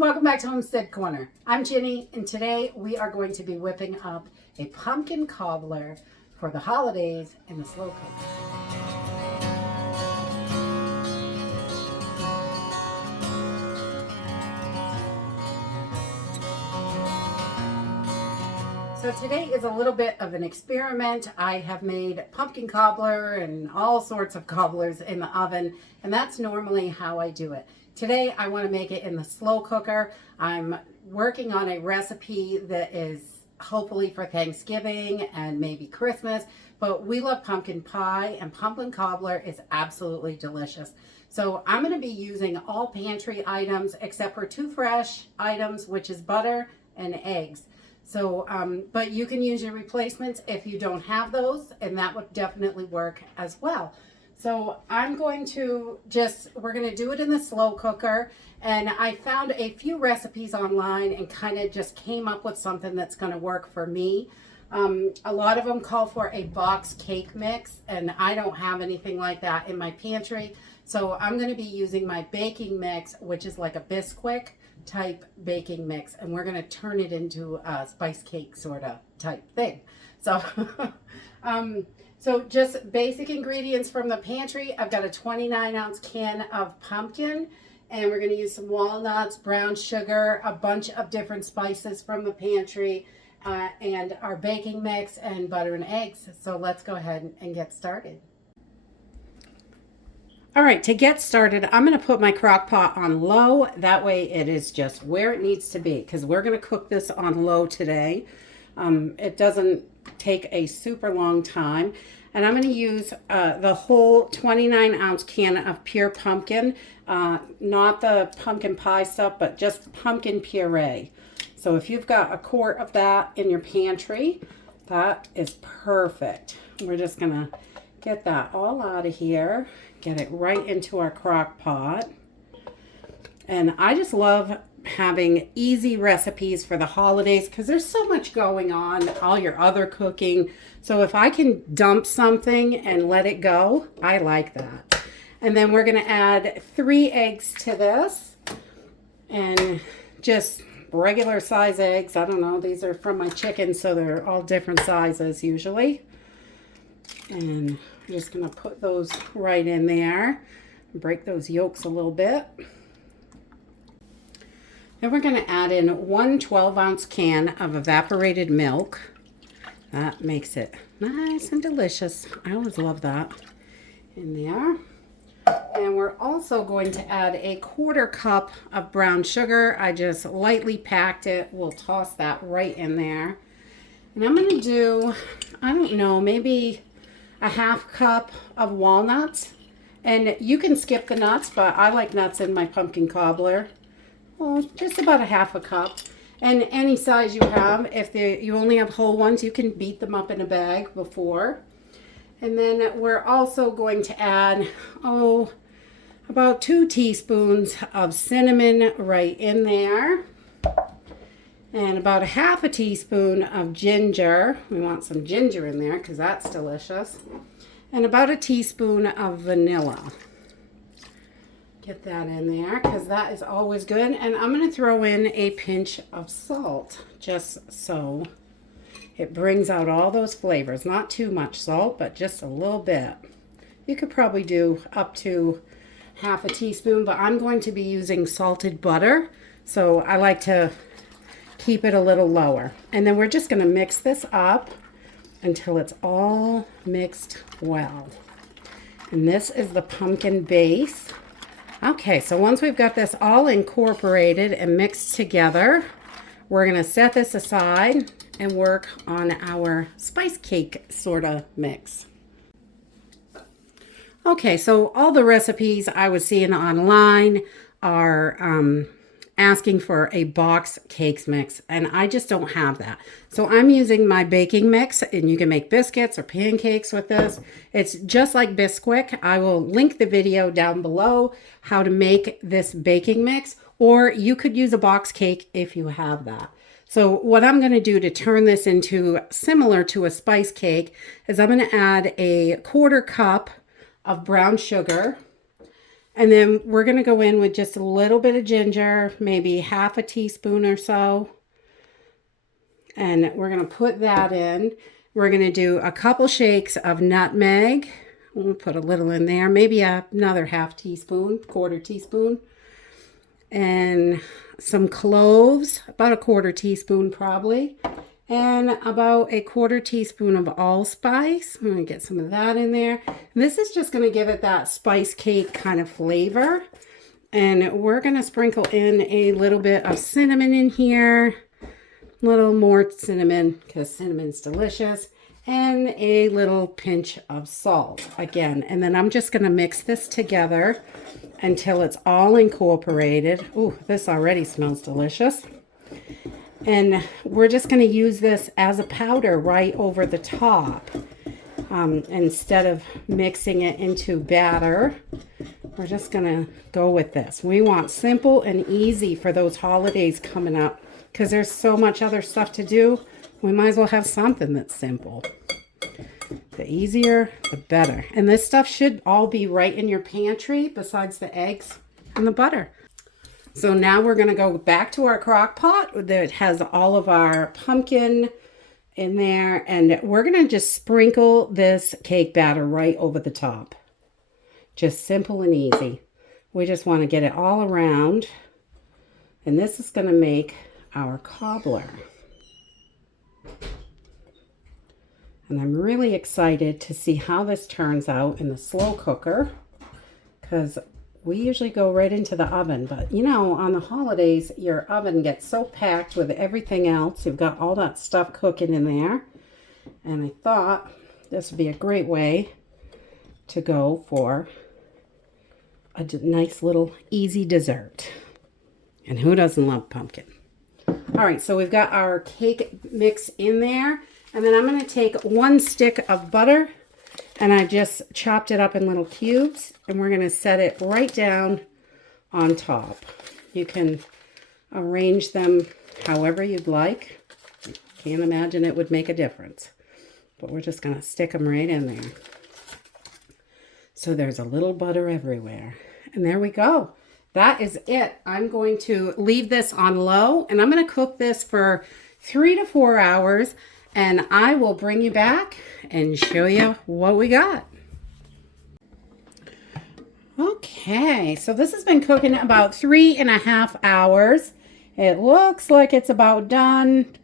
welcome back to Homestead Corner. I'm Ginny, and today we are going to be whipping up a pumpkin cobbler for the holidays in the slow cooker. So today is a little bit of an experiment. I have made pumpkin cobbler and all sorts of cobblers in the oven, and that's normally how I do it. Today I want to make it in the slow cooker. I'm working on a recipe that is hopefully for Thanksgiving and maybe Christmas, but we love pumpkin pie and pumpkin cobbler is absolutely delicious. So I'm going to be using all pantry items except for two fresh items, which is butter and eggs. So, but you can use your replacements if you don't have those, and that would definitely work as well. So I'm going to we're going to do it in the slow cooker, and I found a few recipes online and kind of just came up with something that's going to work for me. A lot of them call for a box cake mix, and I don't have anything like that in my pantry. So I'm going to be using my baking mix, which is like a Bisquick type baking mix, and we're going to turn it into a spice cake sort of type thing. So so just basic ingredients from the pantry. I've got a 29-ounce can of pumpkin, and we're going to use some walnuts, brown sugar, a bunch of different spices from the pantry, and our baking mix and butter and eggs. So let's go ahead and get started. All right, to get started, I'm going to put my crock pot on low. That way it is just where it needs to be, because we're going to cook this on low today. It doesn't take a super long time. And I'm going to use the whole 29-ounce can of pure pumpkin, not the pumpkin pie stuff, but just pumpkin puree. So if you've got a quart of that in your pantry, that is perfect. We're just going to get that all out of here. Get it right into our crock pot. And I just love having easy recipes for the holidays because there's so much going on, all your other cooking. So if I can dump something and let it go, I like that. And then we're going to add 3 eggs to this, and just regular size eggs. I don't know, these are from my chicken, so they're all different sizes usually. And I'm just going to put those right in there, break those yolks a little bit. Then we're going to add in 1 12-ounce can of evaporated milk. That makes it nice and delicious. I always love that in there. And we're also going to add a 1/4 cup of brown sugar. I just lightly packed it. We'll toss that right in there. And I'm going to do, I don't know, maybe a 1/2 cup of walnuts. And you can skip the nuts, but I like nuts in my pumpkin cobbler. Well, just about a 1/2 cup. And any size you have, if you only have whole ones, you can beat them up in a bag before. And then we're also going to add, about 2 teaspoons of cinnamon right in there. And about a 1/2 teaspoon of ginger. We want some ginger in there because that's delicious. And about a teaspoon of vanilla. Get that in there because that is always good. And I'm going to throw in a pinch of salt just so it brings out all those flavors. Not too much salt, but just a little bit. You could probably do up to 1/2 teaspoon, but I'm going to be using salted butter. So I like to keep it a little lower. And then we're just going to mix this up until it's all mixed well. And this is the pumpkin base. Okay, so once we've got this all incorporated and mixed together, we're going to set this aside and work on our spice cake sort of mix. Okay, so all the recipes I was seeing online are asking for a box cakes mix, and I just don't have that. So I'm using my baking mix, and you can make biscuits or pancakes with this. It's just like Bisquick. I will link the video down below how to make this baking mix, or you could use a box cake if you have that. So what I'm going to do to turn this into similar to a spice cake is I'm going to add a 1/4 cup of brown sugar. And then we're going to go in with just a little bit of ginger, maybe half a teaspoon or so. And we're going to put that in. We're going to do a couple shakes of nutmeg. We'll put a little in there, maybe another half teaspoon, quarter teaspoon. And some cloves, about a quarter teaspoon probably. And about a quarter teaspoon of allspice. I'm going to get some of that in there. And this is just going to give it that spice cake kind of flavor. And we're going to sprinkle in a little bit of cinnamon in here. A little more cinnamon because cinnamon's delicious. And a little pinch of salt again. And then I'm just going to mix this together until it's all incorporated. Ooh, this already smells delicious. And we're just going to use this as a powder right over the top. Instead of mixing it into batter, we're just going to go with this. We want simple and easy for those holidays coming up because there's so much other stuff to do. We might as well have something that's simple. The easier, the better. And this stuff should all be right in your pantry besides the eggs and the butter. So now we're going to go back to our crock pot that has all of our pumpkin in there. And we're going to just sprinkle this cake batter right over the top. Just simple and easy. We just want to get it all around. And this is going to make our cobbler. And I'm really excited to see how this turns out in the slow cooker. Because we usually go right into the oven, but you know, on the holidays, your oven gets so packed with everything else. You've got all that stuff cooking in there. And I thought this would be a great way to go for a nice little easy dessert. And who doesn't love pumpkin? All right, so we've got our cake mix in there. And then I'm going to take 1 stick of butter. And I just chopped it up in little cubes, and we're going to set it right down on top. You can arrange them however you'd like. Can't imagine it would make a difference. But we're just going to stick them right in there. So there's a little butter everywhere. And there we go. That is it. I'm going to leave this on low, and I'm going to cook this for 3 to 4 hours. And I will bring you back and show you what we got. Okay, so this has been cooking about 3.5 hours. It looks like it's about done.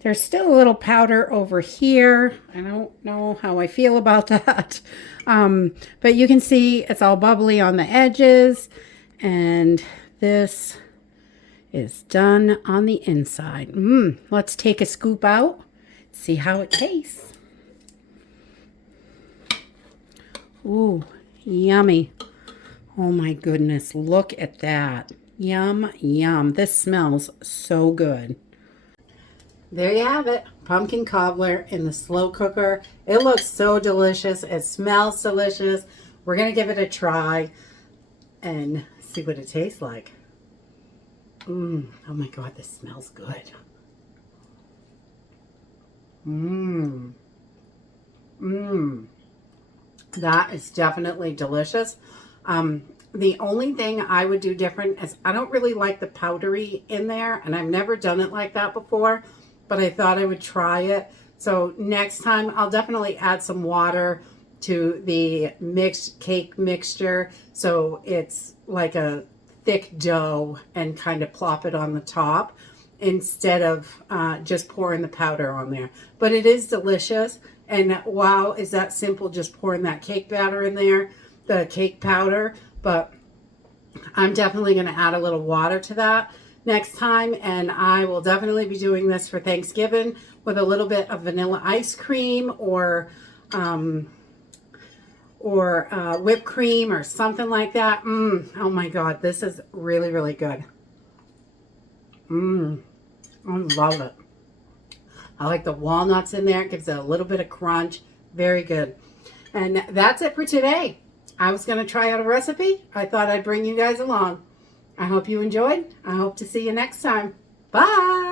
There's still a little powder over here. I don't know how I feel about that. But you can see it's all bubbly on the edges. And this is done on the inside. Let's take a scoop out. See how it tastes. Ooh, yummy. Oh my goodness, look at that. Yum, yum. This smells so good. There you have it. Pumpkin cobbler in the slow cooker. It looks so delicious. It smells delicious. We're going to give it a try and see what it tastes like. Oh my God, this smells good. That is definitely delicious. The only thing I would do different is I don't really like the powdery in there, and I've never done it like that before, but I thought I would try it. So next time I'll definitely add some water to the mixed cake mixture so it's like a thick dough and kind of plop it on the top, instead of just pouring the powder on there. But it is delicious, and wow, is that simple, just pouring that cake batter in there, the cake powder. But I'm definitely going to add a little water to that next time, and I will definitely be doing this for Thanksgiving with a little bit of vanilla ice cream or whipped cream or something like that. Oh my God, this is really, really good. I love it. I like the walnuts in there. It gives it a little bit of crunch. Very good. And that's it for today. I was going to try out a recipe. I thought I'd bring you guys along. I hope you enjoyed. I hope to see you next time. Bye.